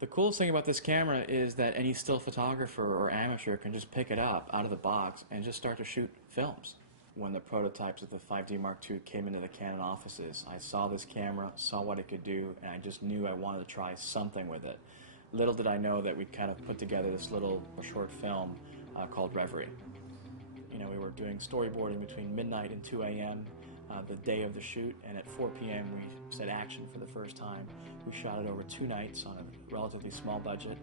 The coolest thing about this camera is that any still photographer or amateur can just pick it up out of the box and just start to shoot films. When the prototypes of the 5D Mark II came into the Canon offices, I saw this camera, saw what it could do, and I just knew I wanted to try something with it. Little did I know that we'd kind of put together this little short film called Reverie. You know, we were doing storyboarding between midnight and 2 a.m. The day of the shoot, and at 4 p.m. we said action for the first time. We shot it over 2 nights on a relatively small budget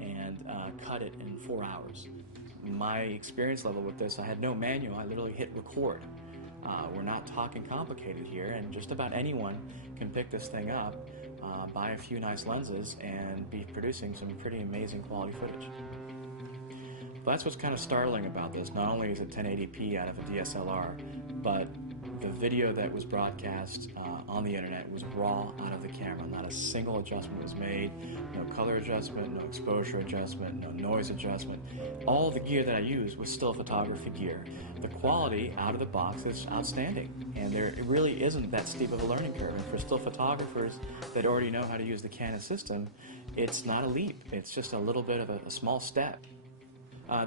and cut it in 4 hours. My experience level with this, I had no manual, I literally hit record. We're not talking complicated here, and just about anyone can pick this thing up, buy a few nice lenses, and be producing some pretty amazing quality footage. But that's what's kind of startling about this. Not only is it 1080p out of a DSLR, but the video that was broadcast on the internet was raw out of the camera. Not a single adjustment was made, no color adjustment, no exposure adjustment, no noise adjustment. All the gear that I used was still photography gear. The quality out of the box is outstanding, and it really isn't that steep of a learning curve. And for still photographers that already know how to use the Canon system, it's not a leap. It's just a little bit of a small step.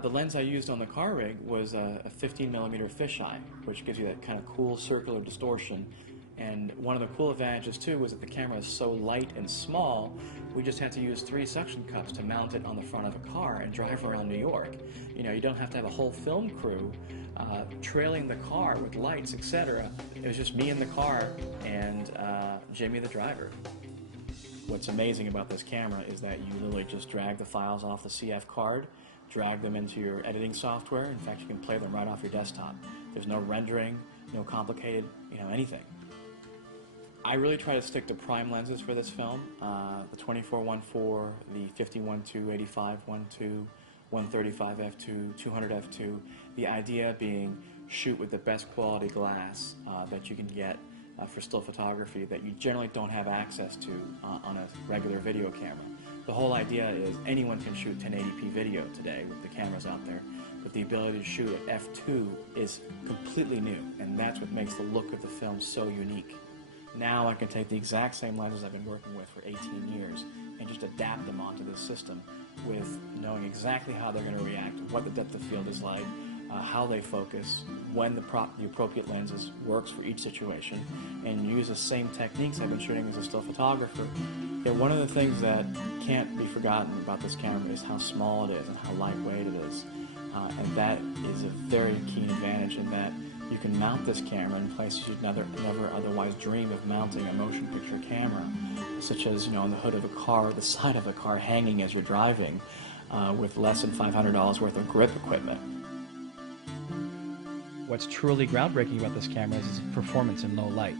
The lens I used on the car rig was a 15mm fisheye, which gives you that kind of cool circular distortion. And one of the cool advantages too was that the camera is so light and small, we just had to use 3 suction cups to mount it on the front of a car and drive around New York. You know, you don't have to have a whole film crew trailing the car with lights, etc. It was just me in the car and Jimmy the driver. What's amazing about this camera is that you literally just drag the files off the CF card, drag them into your editing software. In fact, you can play them right off your desktop. There's no rendering, no complicated, anything. I really try to stick to prime lenses for this film. The 24-1.4, the 50-1.2, 85-1.2, 135 f2, 200 f2. The idea being shoot with the best quality glass that you can get for still photography that you generally don't have access to on a regular video camera. The whole idea is anyone can shoot 1080p video today with the cameras out there, but the ability to shoot at f2 is completely new, and that's what makes the look of the film so unique. Now I can take the exact same lenses I've been working with for 18 years and just adapt them onto this system with knowing exactly how they're going to react, what the depth of field is like, how they focus, when the appropriate lenses works for each situation, and use the same techniques I've been shooting as a still photographer. One of the things that can't be forgotten about this camera is how small it is and how lightweight it is. And that is a very keen advantage in that you can mount this camera in places you'd never otherwise dream of mounting a motion picture camera, such as on the hood of a car or the side of a car hanging as you're driving with less than $500 worth of grip equipment. What's truly groundbreaking about this camera is its performance in low light.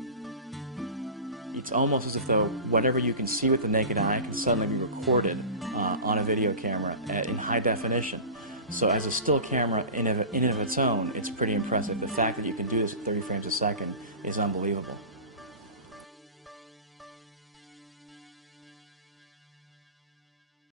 It's almost as if though whatever you can see with the naked eye can suddenly be recorded on a video camera in high definition. So as a still camera in and of its own, it's pretty impressive. The fact that you can do this at 30 frames a second is unbelievable.